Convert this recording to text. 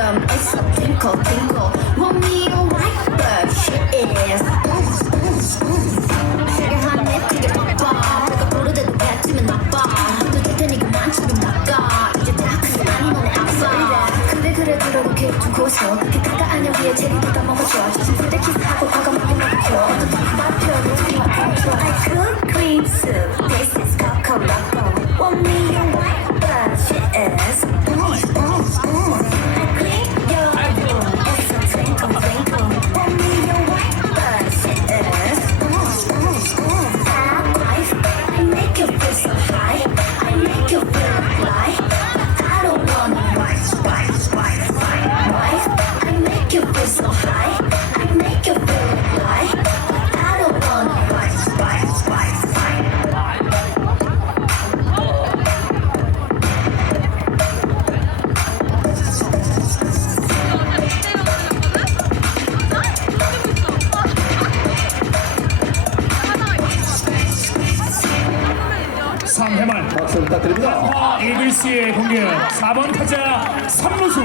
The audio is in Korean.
them. It's a twinkle, twinkle. Want me a white bird? She is. 화려한 내 되게 바빠. 내가 부르대도 뱉으면 나빠. 너될 테니까 지금 나가. 이제 다 그게 아니 너네 아빠. 그래 그래 들어놓게 두고서 기타가 아니야 위에 체리가 먹어줘. 진짜 키스 해말 박수 부탁드립니다. 이글스의 공격 4번 타자 삼루수